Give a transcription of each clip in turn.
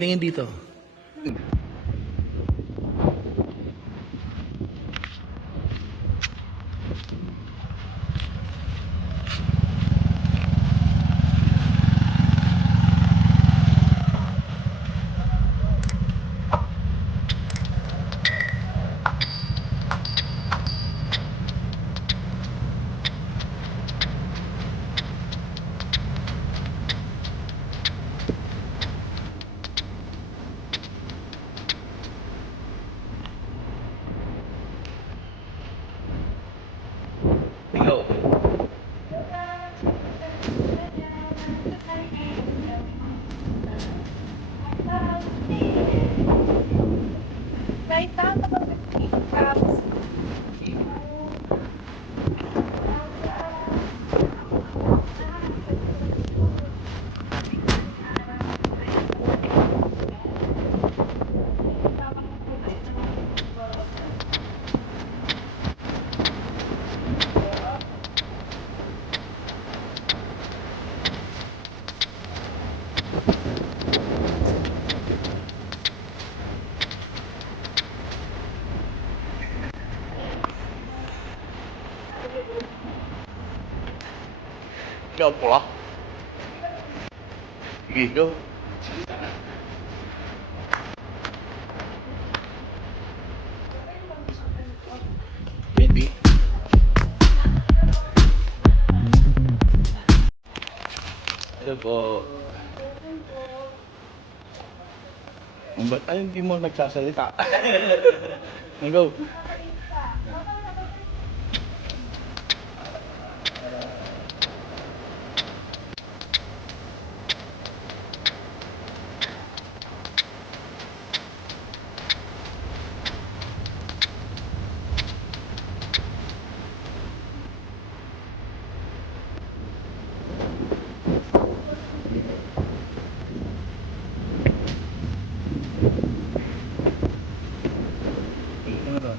Tingin dito. Ikaw. Ikaw pula. Sige, ikaw. Baby. Hello po. Ba't ay hindi mo nagsasalita? Go. Ano ba?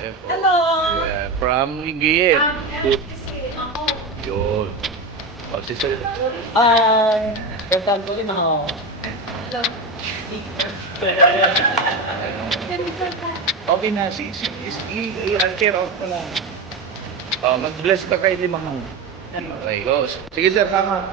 Hello! Yeah, from Higuit. Yun. Magsisalita. Ay, kasal ko rin ako. Okay na, i-care out ko na. Oh, mag-bless ka kay Limang. Okay, go. Sige sir, tama.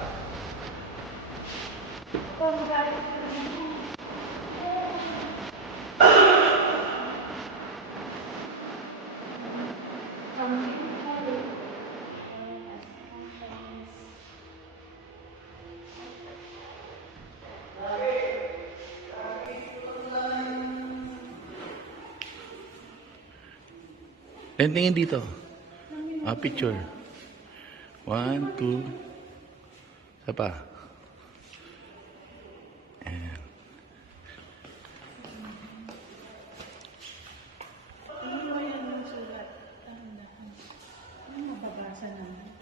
Tingin dito. Picture. 1, 2. Isa pa. Ayan. Ano mo yan yung sulat? Ano mababasa naman?